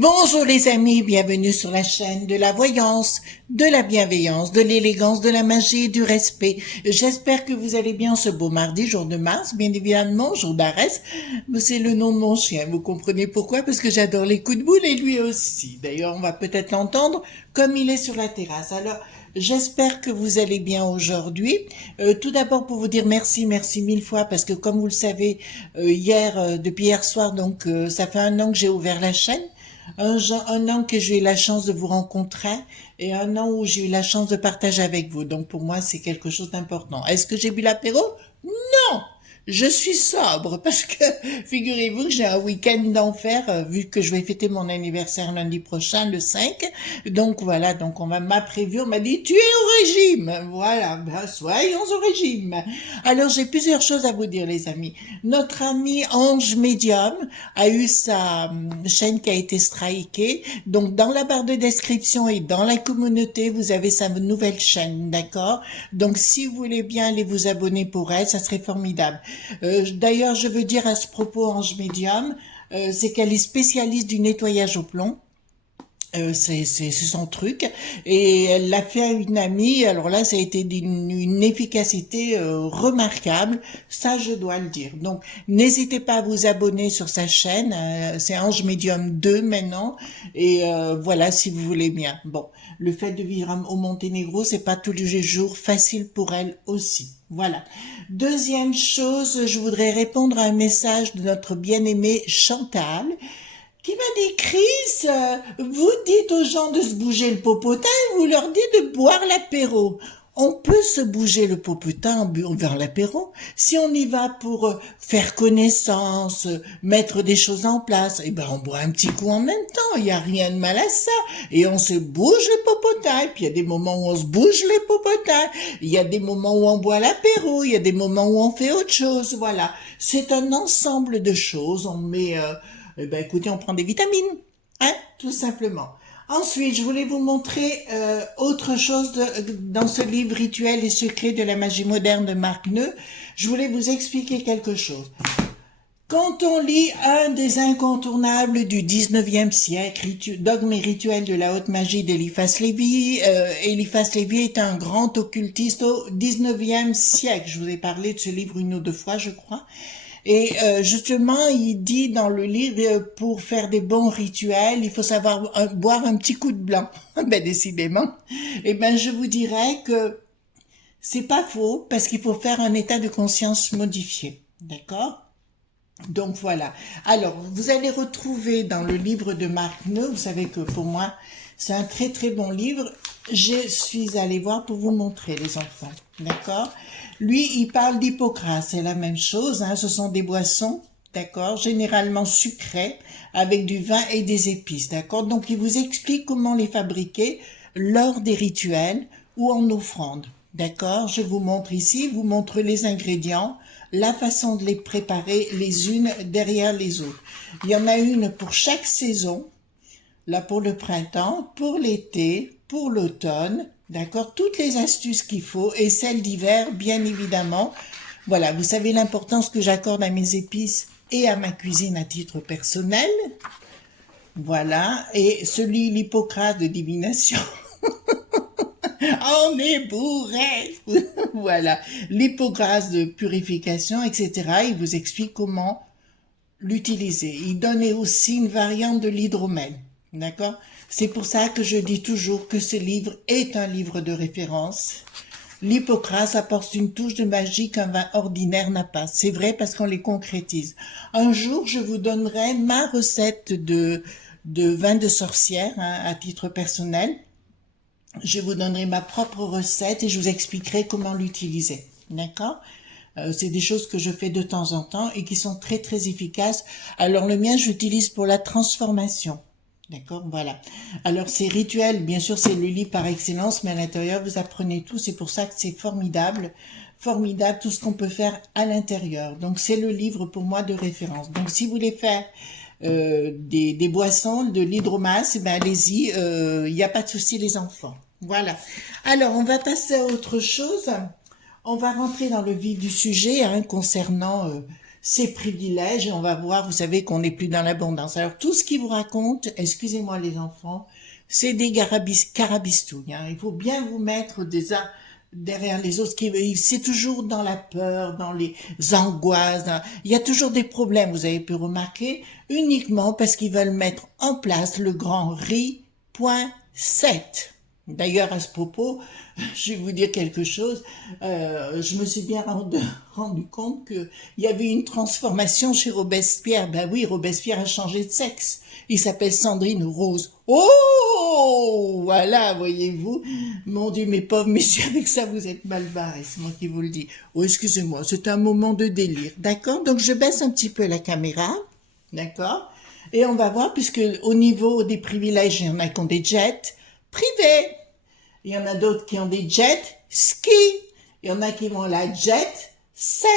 Bonjour les amis, bienvenue sur la chaîne de la voyance, de la bienveillance, de l'élégance, de la magie et du respect. J'espère que vous allez bien ce beau mardi, jour de mars, bien évidemment, jour d'Arès. C'est le nom de mon chien, vous comprenez pourquoi? Parce que j'adore les coups de boule et lui aussi. D'ailleurs, on va peut-être l'entendre comme il est sur la terrasse. Alors, j'espère que vous allez bien aujourd'hui. Tout d'abord pour vous dire merci mille fois parce que comme vous le savez, depuis hier soir, donc ça fait un an que j'ai ouvert la chaîne. Un an que j'ai eu la chance de vous rencontrer et un an où j'ai eu la chance de partager avec vous. Donc pour moi, c'est quelque chose d'important. Est-ce que j'ai bu l'apéro? Non! Je suis sobre parce que figurez-vous que j'ai un week-end d'enfer vu que je vais fêter mon anniversaire lundi prochain, le 5. Donc voilà, donc m'a prévu, on m'a dit tu es au régime. Voilà, ben soyons au régime. Alors j'ai plusieurs choses à vous dire les amis. Notre ami Ange Medium a eu sa chaîne qui a été strikée. Donc dans la barre de description et dans la communauté, vous avez sa nouvelle chaîne, d'accord? Donc si vous voulez bien aller vous abonner pour elle, ça serait formidable. D'ailleurs, je veux dire à ce propos, Ange Medium, c'est qu'elle est spécialiste du nettoyage au plomb. C'est son truc et elle l'a fait à une amie. Alors là, ça a été une efficacité remarquable, ça je dois le dire. Donc n'hésitez pas à vous abonner sur sa chaîne, c'est Ange Medium 2 maintenant et voilà si vous voulez bien. Bon, le fait de vivre au Monténégro, c'est pas tous les jours facile pour elle aussi. Voilà. Deuxième chose, je voudrais répondre à un message de notre bien-aimée Chantal qui m'a dit, Chris, vous dites aux gens de se bouger le popotin et vous leur dites de boire l'apéro. On peut se bouger le popotin vers l'apéro si on y va pour faire connaissance, mettre des choses en place. Eh ben, on boit un petit coup en même temps. Il n'y a rien de mal à ça. Et on se bouge le popotin. Et puis, il y a des moments où on se bouge les popotins. Il y a des moments où on boit l'apéro. Il y a des moments où on fait autre chose. Voilà. C'est un ensemble de choses. On met... eh ben, écoutez, on prend des vitamines, hein, tout simplement. Ensuite, je voulais vous montrer autre chose dans ce livre Rituels et secrets de la magie moderne de Marc Neu. Je voulais vous expliquer quelque chose. Quand on lit un des incontournables du 19e siècle, Dogmes et rituels de la haute magie d'Eliphas Lévy, Eliphas Lévy est un grand occultiste au 19e siècle. Je vous ai parlé de ce livre une ou deux fois, je crois. Et justement, il dit dans le livre, pour faire des bons rituels, il faut savoir boire un petit coup de blanc. Ben décidément. Eh ben je vous dirais que c'est pas faux parce qu'il faut faire un état de conscience modifié. D'accord? Donc voilà. Alors, vous allez retrouver dans le livre de Marc Neu, vous savez que pour moi, c'est un très très bon livre. Je suis allée voir pour vous montrer les enfants. D'accord? Lui, il parle d'Hippocrate, c'est la même chose, hein, ce sont des boissons, d'accord, généralement sucrées, avec du vin et des épices, d'accord? Donc, il vous explique comment les fabriquer lors des rituels ou en offrande, d'accord? Je vous montre ici, vous montre les ingrédients, la façon de les préparer les unes derrière les autres. Il y en a une pour chaque saison, là pour le printemps, pour l'été, pour l'automne, d'accord, toutes les astuces qu'il faut et celles d'hiver, bien évidemment. Voilà, vous savez l'importance que j'accorde à mes épices et à ma cuisine à titre personnel. Voilà, et celui l'Hippocrate de divination. On est bourré. Voilà, l'Hippocrate de purification, etc. Il vous explique comment l'utiliser. Il donnait aussi une variante de l'hydromel. D'accord? C'est pour ça que je dis toujours que ce livre est un livre de référence. L'Hippocrate apporte une touche de magie qu'un vin ordinaire n'a pas. C'est vrai parce qu'on les concrétise. Un jour, je vous donnerai ma recette de vin de sorcière, hein, à titre personnel. Je vous donnerai ma propre recette et je vous expliquerai comment l'utiliser. D'accord? C'est des choses que je fais de temps en temps et qui sont très très efficaces. Alors le mien, j'utilise pour la transformation. D'accord, voilà. Alors ces rituels, bien sûr, c'est le livre par excellence, mais à l'intérieur, vous apprenez tout. C'est pour ça que c'est formidable, formidable tout ce qu'on peut faire à l'intérieur. Donc c'est le livre pour moi de référence. Donc si vous voulez faire des boissons, de l'hydromasse, eh ben allez-y, il n'y a pas de souci les enfants. Voilà. Alors on va passer à autre chose. On va rentrer dans le vif du sujet, hein, concernant ces privilèges et on va voir, vous savez qu'on n'est plus dans l'abondance. Alors tout ce qu'ils vous racontent, excusez-moi les enfants, c'est des carabistouilles. Hein. Il faut bien vous mettre derrière les autres. C'est toujours dans la peur, dans les angoisses. Il y a toujours des problèmes, vous avez pu remarquer, uniquement parce qu'ils veulent mettre en place le grand riz.7. D'ailleurs, à ce propos, je vais vous dire quelque chose. Je me suis bien rendu compte qu'il y avait une transformation chez Robespierre. Ben oui, Robespierre a changé de sexe. Il s'appelle Sandrine Rose. Oh, voilà, voyez-vous. Mon Dieu, mes pauvres messieurs, avec ça, vous êtes mal barrés, c'est moi qui vous le dis. Oh, excusez-moi, c'est un moment de délire. D'accord? Donc, je baisse un petit peu la caméra. D'accord? Et on va voir, puisque au niveau des privilèges, il y en a qui ont des jets privés. Il y en a d'autres qui ont des jets ski. Il y en a qui vont à la jet 7.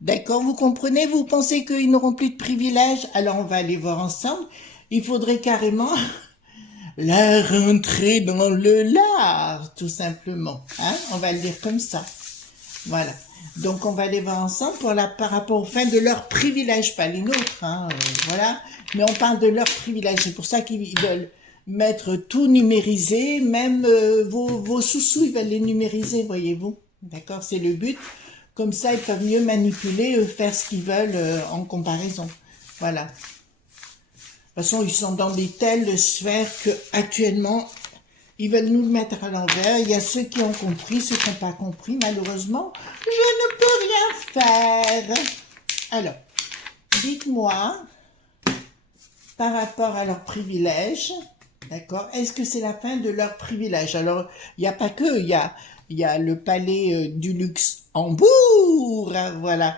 D'accord, vous comprenez? Vous pensez qu'ils n'auront plus de privilèges? Alors on va aller voir ensemble. Il faudrait carrément la rentrer dans le lard, tout simplement. Hein? On va le dire comme ça. Voilà. Donc on va aller voir ensemble par rapport aux fins de leurs privilèges, pas les nôtres. Hein, voilà. Mais on parle de leurs privilèges. C'est pour ça qu'ils veulent mettre tout numérisé, même vos sous-sous, ils veulent les numériser, voyez-vous. D'accord, c'est le but. Comme ça, ils peuvent mieux manipuler, faire ce qu'ils veulent en comparaison. Voilà. De toute façon, ils sont dans des telles sphères que actuellement, ils veulent nous le mettre à l'envers. Il y a ceux qui ont compris, ceux qui n'ont pas compris. Malheureusement, je ne peux rien faire. Alors, dites-moi, par rapport à leurs privilèges, d'accord, est-ce que c'est la fin de leurs privilèges? Alors, il n'y a pas que, il y a le palais du Luxembourg, hein, voilà,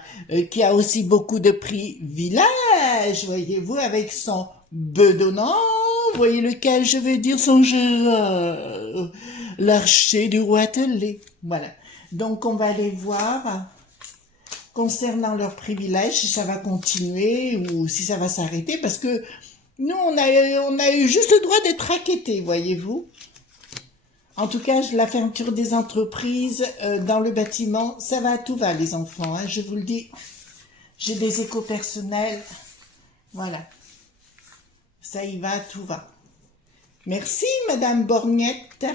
qui a aussi beaucoup de privilèges, voyez-vous, avec son bedonnant, voyez lequel je veux dire, son Gérard, l'archer du roi Tellet, voilà. Donc, on va aller voir concernant leurs privilèges, si ça va continuer ou si ça va s'arrêter, parce que nous, on a eu juste le droit d'être rackettés, voyez-vous. En tout cas, la fermeture des entreprises dans le bâtiment, ça va à tout va, les enfants. Hein, je vous le dis, j'ai des échos personnels. Voilà. Ça y va, tout va. Merci, Madame Borgnette.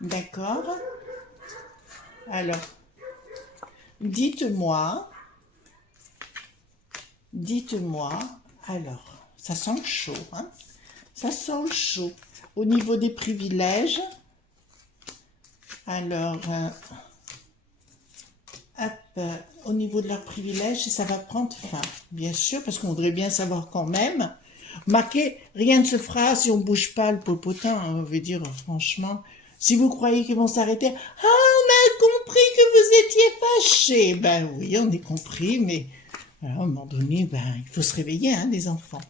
D'accord. Alors, dites-moi, alors, ça sent le chaud, hein? Ça sent le chaud. Au niveau des privilèges, alors, au niveau de leurs privilèges, ça va prendre fin, bien sûr, parce qu'on voudrait bien savoir quand même. Marquez, rien ne se fera si on ne bouge pas le popotin, hein, on veut dire, franchement. Si vous croyez qu'ils vont s'arrêter, ah, on a compris que vous étiez fâchés. Ben oui, on est compris, mais à un moment donné, ben, il faut se réveiller, hein, les enfants.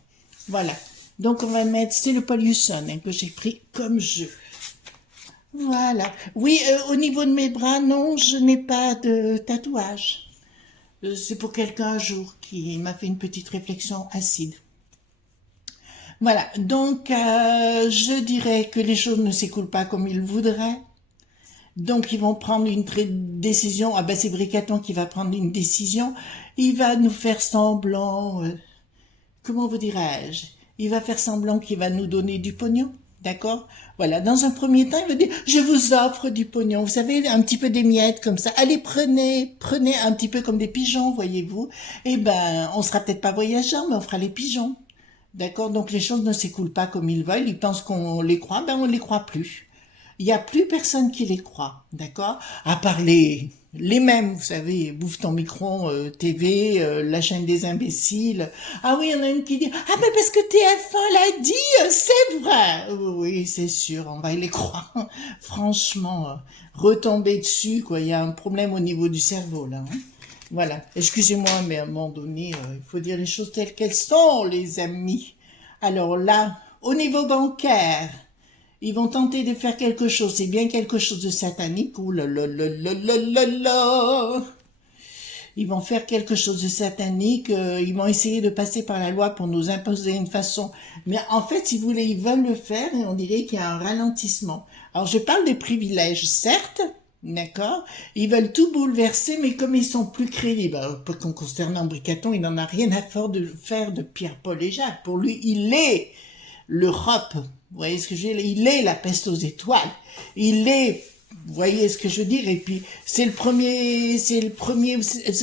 Voilà. Donc, on va mettre, c'est le Pollution hein, que j'ai pris comme jeu. Voilà. Oui, au niveau de mes bras, non, je n'ai pas de tatouage. C'est pour quelqu'un un jour qui m'a fait une petite réflexion acide. Voilà. Donc, je dirais que les choses ne s'écoulent pas comme ils voudraient. Donc, ils vont prendre une décision. Ah ben, c'est Bricaton qui va prendre une décision. Il va nous faire semblant... comment vous dirais-je? Il va faire semblant qu'il va nous donner du pognon, d'accord? Voilà, dans un premier temps, il va dire, je vous offre du pognon, vous savez, un petit peu des miettes comme ça, allez, prenez un petit peu comme des pigeons, voyez-vous? Eh ben, on sera peut-être pas voyageurs, mais on fera les pigeons, d'accord? Donc les choses ne s'écoulent pas comme ils veulent, ils pensent qu'on les croit, ben on les croit plus. Il n'y a plus personne qui les croit, d'accord? À part les mêmes, vous savez, Bouffe ton micron, TV, la chaîne des imbéciles. Ah oui, il y en a une qui dit, ah ben parce que TF1 l'a dit, c'est vrai. Oui, c'est sûr, on va les croire. Franchement, retomber dessus, quoi, il y a un problème au niveau du cerveau, là. Hein. Voilà, excusez-moi, mais à un moment donné, il faut dire les choses telles qu'elles sont, les amis. Alors là, au niveau bancaire, ils vont tenter de faire quelque chose, c'est bien quelque chose de satanique, ouh là là là là là là là. Ils vont faire quelque chose de satanique, ils vont essayer de passer par la loi pour nous imposer une façon. Mais en fait, si vous voulez, ils veulent le faire et on dirait qu'il y a un ralentissement. Alors, je parle des privilèges, certes, D'accord? Ils veulent tout bouleverser, mais comme ils sont plus crédibles. Alors, concernant Bricaton, il n'en a rien à faire de Pierre-Paul et Jacques. Pour lui, il est l'Europe. Vous voyez ce que je veux dire? Il est la peste aux étoiles. Il est, vous voyez ce que je veux dire? Et puis, vous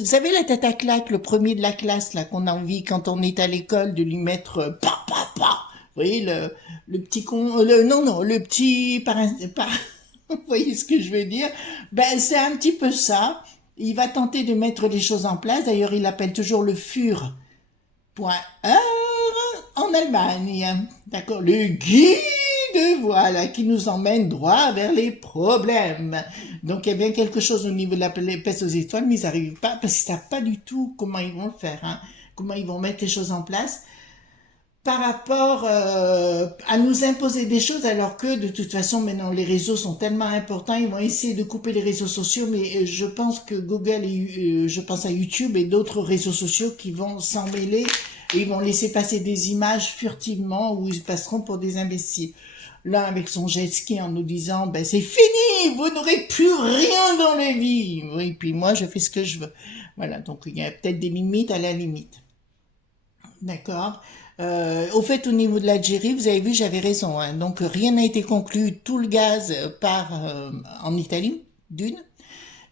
savez, la tête à claque, le premier de la classe, là, qu'on a envie, quand on est à l'école, de lui mettre, pa, pa, pa. Vous voyez, le petit con, non, le petit, vous voyez ce que je veux dire? Ben, c'est un petit peu ça. Il va tenter de mettre les choses en place. D'ailleurs, il appelle toujours le FUR. Point en Allemagne. D'accord? Le guide, voilà, qui nous emmène droit vers les problèmes. Donc, il y a bien quelque chose au niveau de la peste aux étoiles, mais ils n'arrivent pas, parce qu'ils savent pas du tout comment ils vont le faire, hein, comment ils vont mettre les choses en place par rapport à nous imposer des choses, alors que de toute façon maintenant les réseaux sont tellement importants, ils vont essayer de couper les réseaux sociaux, mais je pense que Google et je pense à YouTube et d'autres réseaux sociaux qui vont s'en mêler et ils vont laisser passer des images furtivement où ils passeront pour des imbéciles. Là, avec son jet ski en nous disant, ben c'est fini, vous n'aurez plus rien dans la vie. Oui, puis moi je fais ce que je veux. Voilà, donc il y a peut-être des limites à la limite. D'accord. Au fait, au niveau de l'Algérie, vous avez vu, j'avais raison, hein. Donc rien n'a été conclu. Tout le gaz part en Italie, d'une.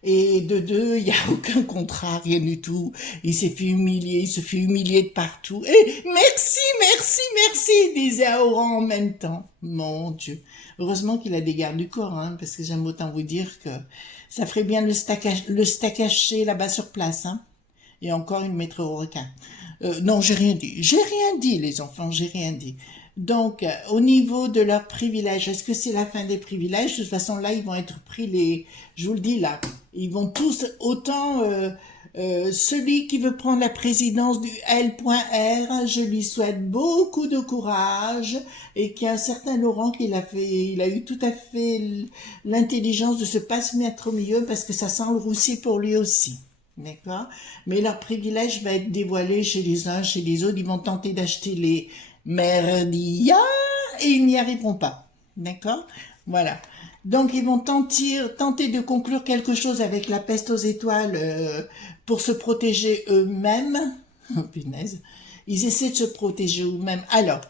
Et de deux, il n'y a aucun contrat, rien du tout. Il s'est fait humilier, il se fait humilier de partout. Et merci, merci, merci, disait Aoran en même temps. Mon Dieu. Heureusement qu'il a des gardes du corps, hein, parce que j'aime autant vous dire que ça ferait bien le steak haché là-bas sur place, hein. Et encore une maître au requin. Non, j'ai rien dit. J'ai rien dit, les enfants, j'ai rien dit. Donc, au niveau de leurs privilèges, est-ce que c'est la fin des privilèges? De toute façon, là, ils vont être pris je vous le dis là, ils vont tous, autant celui qui veut prendre la présidence du L.R, je lui souhaite beaucoup de courage et qu'il y a un certain Laurent il a eu tout à fait l'intelligence de se pas se mettre au milieu parce que ça sent le roussi pour lui aussi. D'accord? Mais leur privilège va être dévoilé chez les uns, chez les autres. Ils vont tenter d'acheter les merdias et ils n'y arriveront pas. D'accord? Voilà. Donc ils vont tenter de conclure quelque chose avec la peste aux étoiles pour se protéger eux-mêmes. Oh, punaise. Ils essaient de se protéger eux-mêmes. Alors,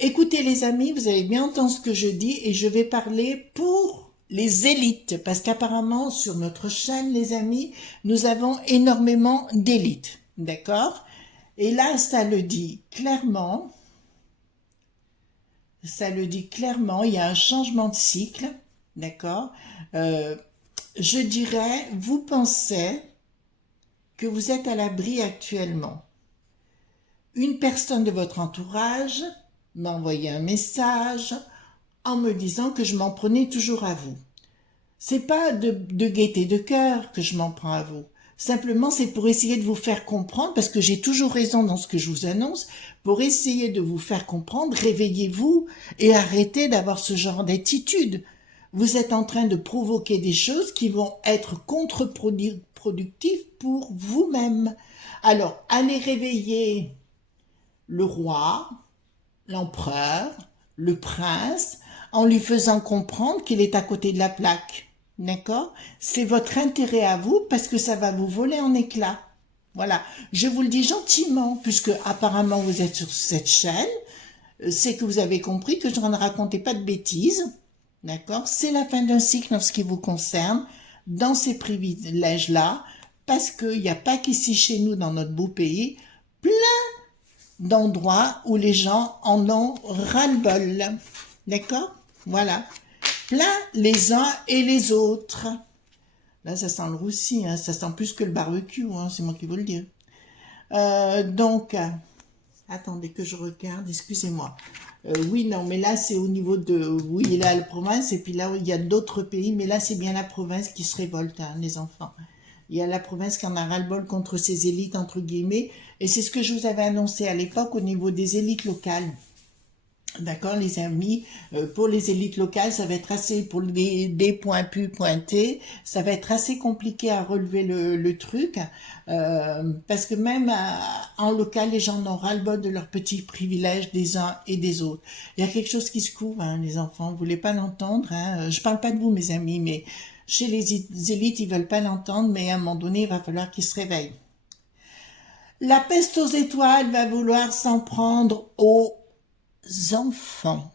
écoutez les amis, vous avez bien entendu ce que je dis et je vais parler pour les élites, parce qu'apparemment sur notre chaîne, les amis, nous avons énormément d'élites, d'accord? Et là, ça le dit clairement, il y a un changement de cycle, d'accord? Je dirais, vous pensez que vous êtes à l'abri actuellement. Une personne de votre entourage m'a envoyé un message en me disant que je m'en prenais toujours à vous. C'est pas de gaieté de cœur que je m'en prends à vous. Simplement, c'est pour essayer de vous faire comprendre, parce que j'ai toujours raison dans ce que je vous annonce, pour essayer de vous faire comprendre, réveillez-vous et arrêtez d'avoir ce genre d'attitude. Vous êtes en train de provoquer des choses qui vont être contre-productives pour vous-même. Alors, allez réveiller le roi, l'empereur, le prince, en lui faisant comprendre qu'il est à côté de la plaque. D'accord? C'est votre intérêt à vous parce que ça va vous voler en éclats. Voilà. Je vous le dis gentiment, puisque apparemment vous êtes sur cette chaîne, c'est que vous avez compris que je ne racontais pas de bêtises. D'accord? C'est la fin d'un cycle en ce qui vous concerne, dans ces privilèges-là, parce qu'il n'y a pas qu'ici chez nous, dans notre beau pays, plein d'endroits où les gens en ont ras-le-bol. D'accord? Voilà. Plein les uns et les autres. Là, ça sent le roussi, hein. Ça sent plus que le barbecue, hein. C'est moi qui vous le dis. Donc, attendez que je regarde, excusez-moi. Oui, non, mais là, c'est au niveau de... Oui, il y a la province, et puis là, il y a d'autres pays, mais là, c'est bien la province qui se révolte, hein, les enfants. Il y a la province qui en a ras-le-bol contre ces élites, entre guillemets, et c'est ce que je vous avais annoncé à l'époque au niveau des élites locales. D'accord, les amis, pour les élites locales, ça va être assez, pour des points pu pointés, ça va être assez compliqué à relever le truc, parce que même en local, les gens n'ont ras-le-bol de leurs petits privilèges des uns et des autres. Il y a quelque chose qui se couvre, hein, les enfants, vous voulez pas l'entendre, hein, je parle pas de vous, mes amis, mais Chez les élites, ils veulent pas l'entendre, mais à un moment donné, il va falloir qu'ils se réveillent. La peste aux étoiles va vouloir s'en prendre aux enfants.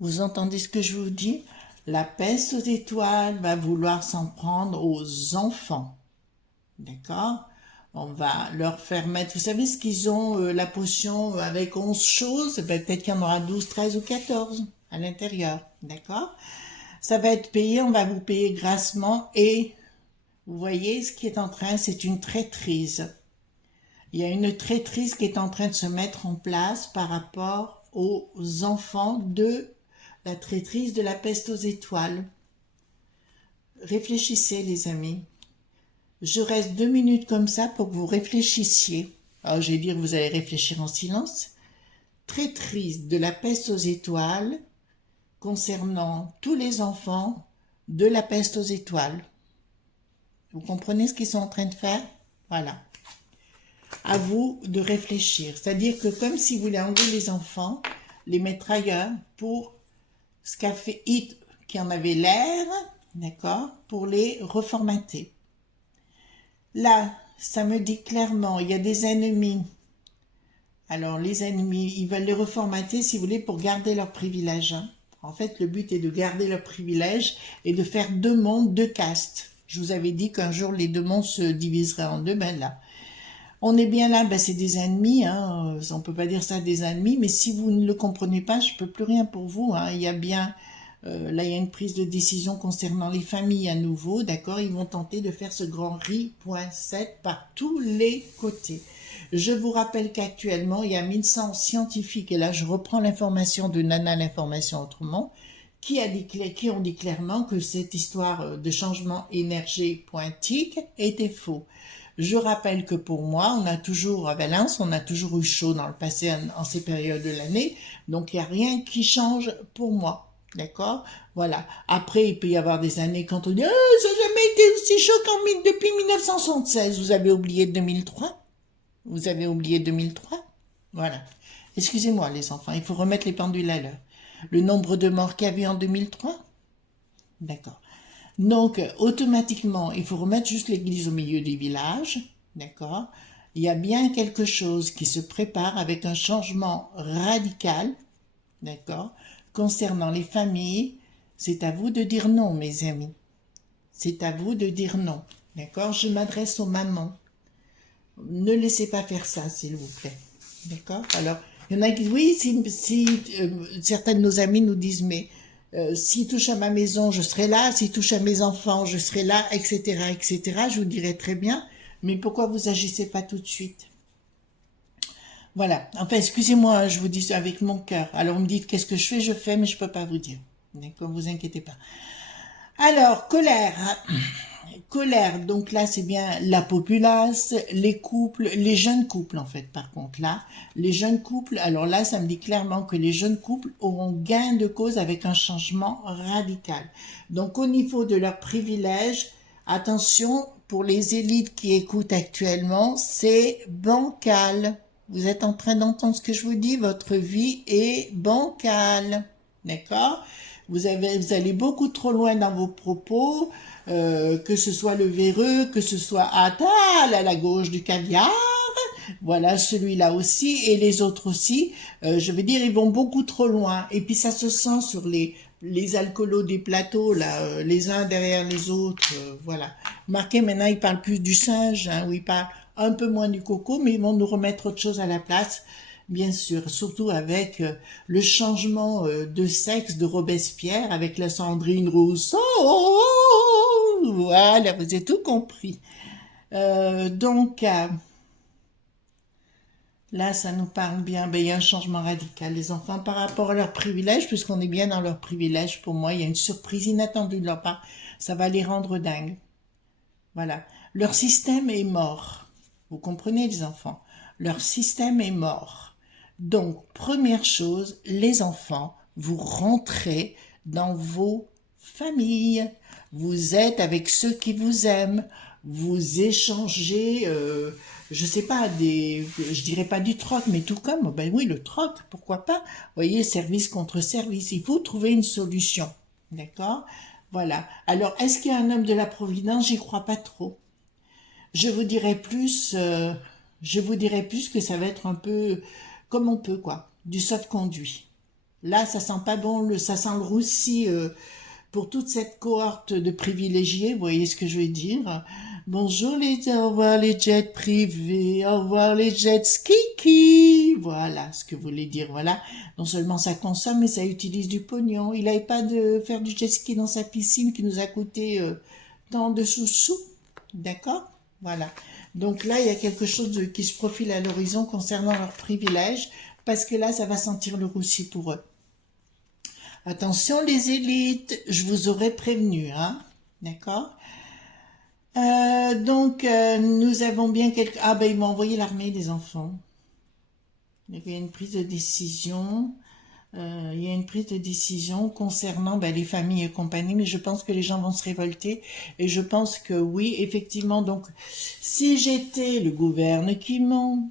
Vous entendez ce que je vous dis? La peste aux étoiles va vouloir s'en prendre aux enfants. D'accord? On va leur faire mettre, vous savez ce qu'ils ont, la potion avec 11 choses, ben, peut-être qu'il y en aura 12, 13 ou 14 à l'intérieur. D'accord? Ça va être payé, on va vous payer grassement et vous voyez ce qui est en train, c'est une traîtrise. Il y a une traîtrise qui est en train de se mettre en place par rapport aux enfants de la traîtrise de la peste aux étoiles. Réfléchissez les amis. Je reste 2 minutes comme ça pour que vous réfléchissiez. Alors je vais dire que vous allez réfléchir en silence. Traîtrise de la peste aux étoiles concernant tous les enfants de la peste aux étoiles. Vous comprenez ce qu'ils sont en train de faire? Voilà. À vous de réfléchir. C'est-à-dire que comme si vous voulez enlever les enfants, les mettre ailleurs pour ce qu'a fait Hit, qui en avait l'air, d'accord, pour les reformater. Là, ça me dit clairement, il y a des ennemis. Alors, les ennemis, ils veulent les reformater, si vous voulez, pour garder leurs privilèges. Hein. En fait, le but est de garder leurs privilèges et de faire 2 mondes, 2 castes. Je vous avais dit qu'un jour, les 2 mondes se diviseraient en 2, ben là. On est bien là, ben c'est des ennemis, hein. On peut pas dire ça des ennemis, mais si vous ne le comprenez pas, je peux plus rien pour vous. Hein. Il y a bien, là il y a une prise de décision concernant les familles à nouveau, d'accord. Ils vont tenter de faire ce grand riz.7 par tous les côtés. Je vous rappelle qu'actuellement il y a 1100 scientifiques, et là je reprends l'information de Nana l'information autrement, qui ont dit clairement que cette histoire de changement énergétique était faux. Je rappelle que pour moi, on a toujours, à Valence, on a toujours eu chaud dans le passé en ces périodes de l'année, donc il n'y a rien qui change pour moi, d'accord? Voilà. Après, il peut y avoir des années quand on dit « ça n'a jamais été aussi chaud depuis 1976 ». Vous avez oublié 2003? Vous avez oublié 2003? Voilà. Excusez-moi les enfants, il faut remettre les pendules à l'heure. Le nombre de morts qu'il y a eu en 2003? D'accord. Donc, automatiquement, il faut remettre juste l'église au milieu du village, d'accord? Il y a bien quelque chose qui se prépare avec un changement radical, d'accord? Concernant les familles, c'est à vous de dire non, mes amis. C'est à vous de dire non, d'accord? Je m'adresse aux mamans. Ne laissez pas faire ça, s'il vous plaît, d'accord? Alors, il y en a qui disent, oui, si certains de nos amis nous disent, mais... s'il touche à ma maison, je serai là. S'il touche à mes enfants, je serai là, etc., etc. Je vous dirai très bien. Mais pourquoi vous agissez pas tout de suite? Voilà. Enfin, excusez-moi, je vous dis ça avec mon cœur. Alors, vous me dites qu'est-ce que je fais, mais je peux pas vous dire. D'accord, vous inquiétez pas. Alors, colère. Colère, donc là c'est bien la populace, les couples, les jeunes couples en fait par contre là, les jeunes couples, alors là ça me dit clairement que les jeunes couples auront gain de cause avec un changement radical. Donc au niveau de leurs privilèges, attention pour les élites qui écoutent actuellement, c'est bancal. Vous êtes en train d'entendre ce que je vous dis, votre vie est bancale, d'accord? Vous allez beaucoup trop loin dans vos propos, que ce soit le véreux, que ce soit Attal à la gauche du caviar, voilà celui-là aussi, et les autres aussi, je veux dire, ils vont beaucoup trop loin. Et puis ça se sent sur les alcoolos des plateaux, là, les uns derrière les autres, voilà. Marquez, maintenant, ils parlent plus du singe, hein, où ils parlent un peu moins du coco, mais ils vont nous remettre autre chose à la place. Bien sûr, surtout avec le changement de sexe de Robespierre avec la Sandrine Rousseau. Voilà, vous avez tout compris. Donc, là, ça nous parle bien. Ben, il y a un changement radical, les enfants, par rapport à leurs privilèges, puisqu'on est bien dans leurs privilèges. Pour moi, il y a une surprise inattendue de leur part. Ça va les rendre dingues. Voilà. Leur système est mort. Vous comprenez, les enfants? Leur système est mort. Donc, première chose, les enfants, vous rentrez dans vos familles. Vous êtes avec ceux qui vous aiment. Vous échangez, je sais pas, je dirais pas du troc, mais tout comme, ben oui, le troc, pourquoi pas. Vous voyez, service contre service. Il faut trouver une solution. D'accord? Voilà. Alors, est-ce qu'il y a un homme de la Providence? J'y crois pas trop. Je vous dirais plus, je vous dirais plus que ça va être un peu comme on peut, quoi. Du sauf-conduit. Là, ça sent pas bon, ça sent le roussi pour toute cette cohorte de privilégiés, vous voyez ce que je veux dire? Bonjour au revoir les jets privés, au revoir les jets skiki. Voilà ce que vous voulez dire, voilà. Non seulement ça consomme, mais ça utilise du pognon. Il n'avait pas de faire du jet ski dans sa piscine qui nous a coûté tant de sous-sous. D'accord? Voilà. Donc là, il y a quelque chose qui se profile à l'horizon concernant leurs privilèges, parce que là, ça va sentir le roussi pour eux. Attention les élites, je vous aurais prévenu, hein, d'accord? Nous avons bien quelques... Ah ben, ils m'ont envoyé l'armée des enfants. Il y a une prise de décision. Il y a une prise de décision concernant les familles et compagnie, mais je pense que les gens vont se révolter. Et je pense que oui, effectivement, donc, si j'étais le gouvernement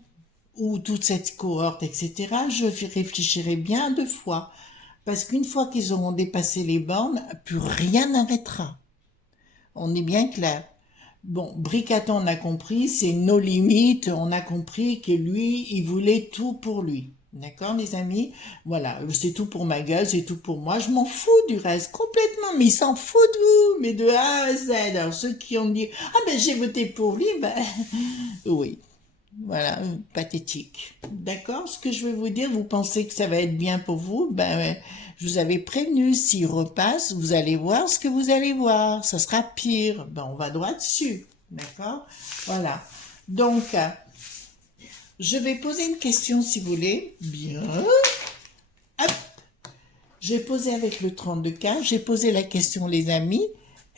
ou toute cette cohorte, etc., je réfléchirais bien à deux fois. Parce qu'une fois qu'ils auront dépassé les bornes, plus rien n'arrêtera. On est bien clair. Bon, Bricaton, on a compris, c'est nos limites, on a compris que lui, il voulait tout pour lui. D'accord, les amis? Voilà, c'est tout pour ma gueule, c'est tout pour moi. Je m'en fous du reste, complètement, mais il s'en fout de vous, mais de A à Z. Alors, ceux qui ont dit, ah ben j'ai voté pour lui, oui. Voilà, pathétique. D'accord? Ce que je veux vous dire, vous pensez que ça va être bien pour vous? Je vous avais prévenu, s'il repasse, vous allez voir ce que vous allez voir. Ça sera pire. On va droit dessus. D'accord? Voilà. Donc, je vais poser une question si vous voulez. Bien. Hop. J'ai posé avec le 32K, j'ai posé la question, les amis.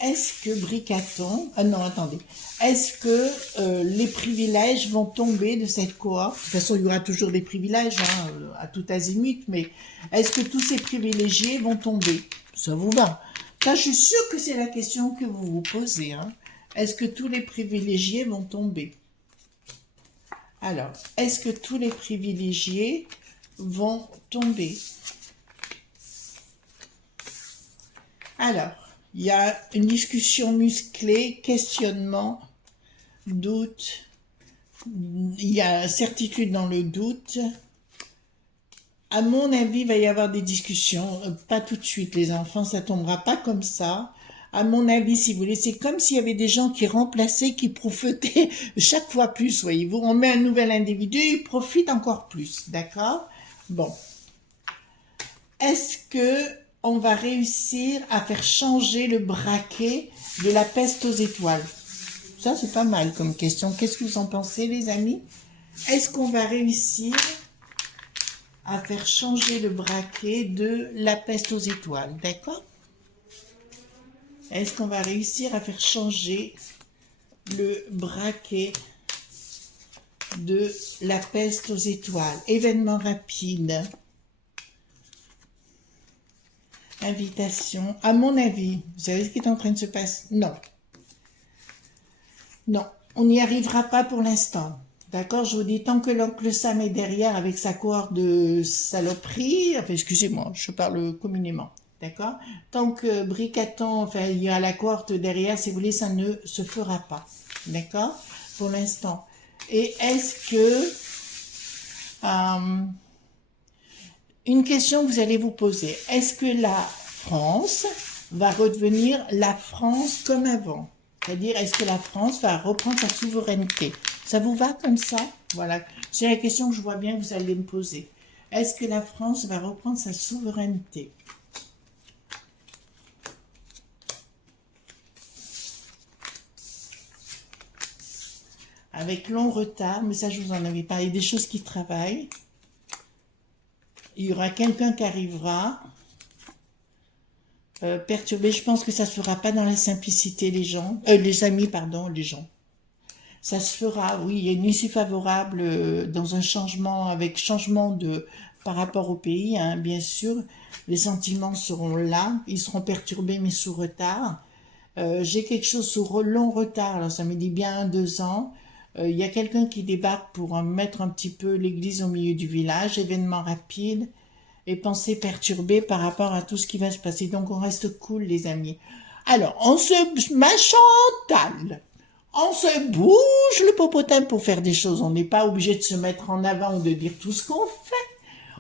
Est-ce que Bricaton... Ah non, attendez. Est-ce que les privilèges vont tomber de cette cohorte? De toute façon, il y aura toujours des privilèges, hein, à tout azimut, mais est-ce que tous ces privilégiés vont tomber? Ça vous va? Ça, je suis sûre que c'est la question que vous vous posez. Hein. Est-ce que tous les privilégiés vont tomber? Alors, est-ce que tous les privilégiés vont tomber? Alors, il y a une discussion musclée, questionnement, doute, il y a certitude dans le doute. À mon avis, il va y avoir des discussions, pas tout de suite les enfants, ça tombera pas comme ça. À mon avis, si vous voulez, c'est comme s'il y avait des gens qui remplaçaient, qui profitaient chaque fois plus, voyez-vous. On met un nouvel individu, il profite encore plus, d'accord? Bon. Est-ce que on va réussir à faire changer le braquet de la peste aux étoiles? Ça, c'est pas mal comme question. Qu'est-ce que vous en pensez, les amis? Est-ce qu'on va réussir à faire changer le braquet de la peste aux étoiles? D'accord? Est-ce qu'on va réussir à faire changer le braquet de la peste aux étoiles? Événement rapide. Invitation. À mon avis, vous savez ce qui est en train de se passer? Non. Non, on n'y arrivera pas pour l'instant. D'accord? Je vous dis, tant que l'oncle Sam est derrière avec sa cohorte de saloperies, enfin, excusez-moi, je parle communément. D'accord? Tant que Bricaton, enfin, il y a la cohorte derrière, si vous voulez, ça ne se fera pas. D'accord? Pour l'instant. Et est-ce que... une question que vous allez vous poser. Est-ce que la France va redevenir la France comme avant? C'est-à-dire, est-ce que la France va reprendre sa souveraineté? Ça vous va comme ça? Voilà. C'est la question que je vois bien que vous allez me poser. Est-ce que la France va reprendre sa souveraineté? Avec long retard, mais ça je vous en avais parlé, des choses qui travaillent. Il y aura quelqu'un qui arrivera perturber. Je pense que ça se fera pas dans la simplicité, les amis, pardon, les gens. Ça se fera, oui, il y a une issue favorable dans un changement, avec changement par rapport au pays, hein, bien sûr. Les sentiments seront là, ils seront perturbés mais sous retard. J'ai quelque chose sous long retard, alors ça me dit bien 2 ans. Il y a quelqu'un qui débarque pour mettre un petit peu l'église au milieu du village, événement rapide et pensée perturbée par rapport à tout ce qui va se passer. Donc on reste cool, les amis. Alors, on se Chantal, on se bouge le popotin pour faire des choses. On n'est pas obligé de se mettre en avant ou de dire tout ce qu'on fait.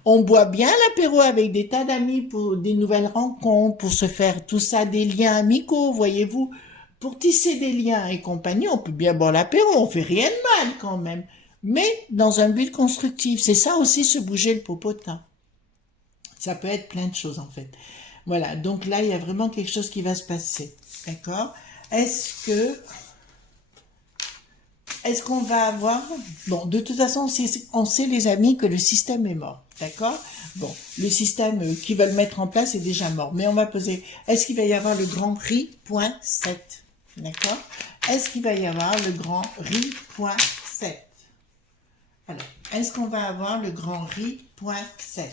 On boit bien l'apéro avec des tas d'amis pour des nouvelles rencontres, pour se faire tout ça, des liens amicaux, voyez-vous. Pour tisser des liens et compagnie, on peut bien boire l'apéro, on fait rien de mal quand même. Mais dans un but constructif, c'est ça aussi se bouger le popotin. Ça peut être plein de choses en fait. Voilà, donc là, il y a vraiment quelque chose qui va se passer. D'accord? Est-ce qu'on va avoir... Bon, de toute façon, on sait les amis que le système est mort. D'accord? Bon, le système qui veulent mettre en place est déjà mort. Mais on va poser, est-ce qu'il va y avoir le grand RI.7? D'accord? Est-ce qu'il va y avoir le grand RI.7? Alors, est-ce qu'on va avoir le grand RI.7?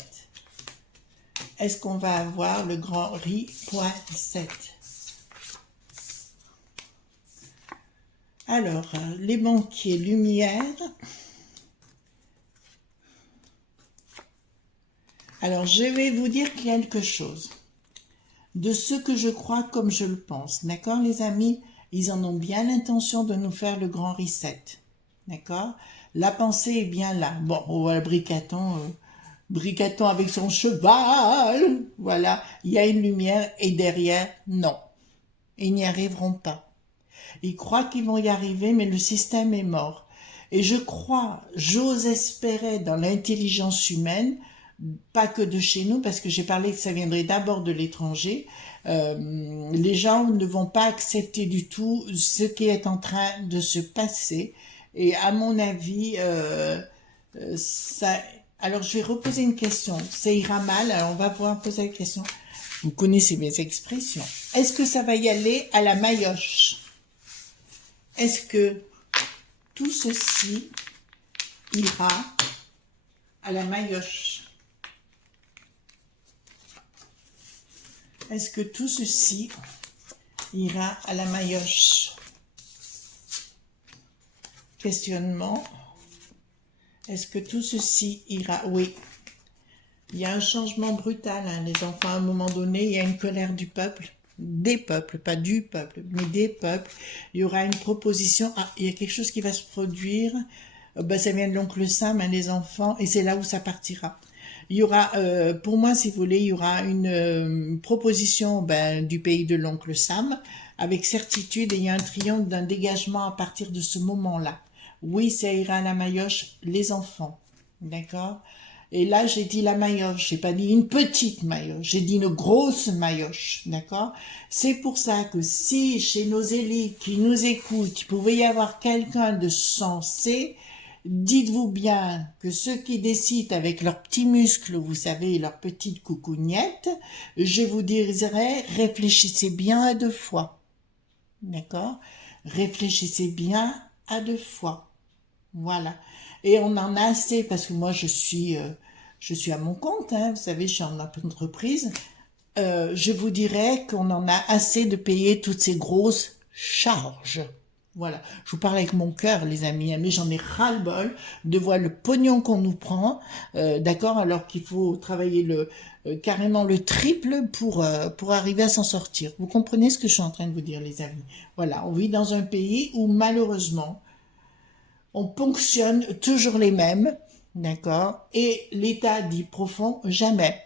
Est-ce qu'on va avoir le grand RI.7? Alors, les banquiers lumière. Alors, je vais vous dire quelque chose de ce que je crois comme je le pense. D'accord, les amis? Ils en ont bien l'intention de nous faire le grand reset. D'accord? La pensée est bien là. Bon, on voit le Bricaton avec son cheval. Voilà, il y a une lumière et derrière, non. Ils n'y arriveront pas. Ils croient qu'ils vont y arriver, mais le système est mort. Et je crois, j'ose espérer dans l'intelligence humaine, pas que de chez nous, parce que j'ai parlé que ça viendrait d'abord de l'étranger, les gens ne vont pas accepter du tout ce qui est en train de se passer. Et à mon avis, ça... Alors, je vais reposer une question. Ça ira mal, alors on va pouvoir poser la question. Vous connaissez mes expressions. Est-ce que ça va y aller à la maillotche? Est-ce que tout ceci ira à la maillotche? Est-ce que tout ceci ira à la maillotche? Questionnement. Est-ce que tout ceci ira? Oui. Il y a un changement brutal, hein, les enfants. À un moment donné, il y a une colère du peuple. Des peuples, pas du peuple, mais des peuples. Il y aura une proposition. Ah, il y a quelque chose qui va se produire. Ça vient de l'oncle Sam, hein, les enfants, et c'est là où ça partira. Il y aura, pour moi, si vous voulez, il y aura une proposition du pays de l'oncle Sam, avec certitude, et il y a un triomphe d'un dégagement à partir de ce moment-là. Oui, ça ira à la maillotche, les enfants, d'accord? Et là, j'ai dit la maillotche, j'ai pas dit une petite maillotche, j'ai dit une grosse maillotche, d'accord? C'est pour ça que si chez nos élites qui nous écoutent, il pouvait y avoir quelqu'un de sensé, dites-vous bien que ceux qui décident avec leurs petits muscles, vous savez, leurs petites coucougnettes, je vous dirais, réfléchissez bien à deux fois, d'accord? Réfléchissez bien à deux fois. Voilà. Et on en a assez, parce que moi, je suis à mon compte, hein, vous savez, je suis en entreprise. Je vous dirais qu'on en a assez de payer toutes ces grosses charges. Voilà. Je vous parle avec mon cœur, les amis, hein, mais j'en ai ras-le-bol de voir le pognon qu'on nous prend, d'accord, alors qu'il faut travailler carrément le triple pour arriver à s'en sortir. Vous comprenez ce que je suis en train de vous dire, les amis? Voilà. On vit dans un pays où, malheureusement, on ponctionne toujours les mêmes, d'accord? Et l'État dit profond, jamais.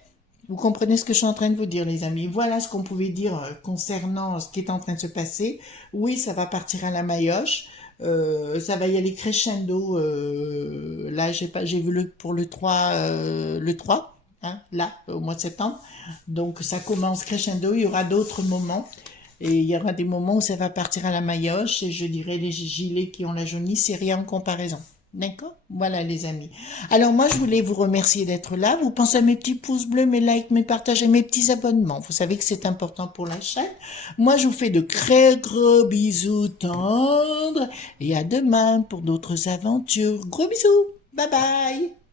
Vous comprenez ce que je suis en train de vous dire, les amis? Voilà ce qu'on pouvait dire concernant ce qui est en train de se passer. Oui, ça va partir à la maillotche. Ça va y aller crescendo. Là, j'ai vu pour le 3, hein, là, au mois de septembre. Donc, ça commence crescendo. Il y aura d'autres moments. Et il y aura des moments où ça va partir à la maillotche, et je dirais les gilets qui ont la jaunie, c'est rien en comparaison. D'accord? Voilà, les amis. Alors, moi, je voulais vous remercier d'être là. Vous pensez à mes petits pouces bleus, mes likes, mes partages et mes petits abonnements. Vous savez que c'est important pour la chaîne. Moi, je vous fais de très gros bisous tendres. Et à demain pour d'autres aventures. Gros bisous. Bye bye.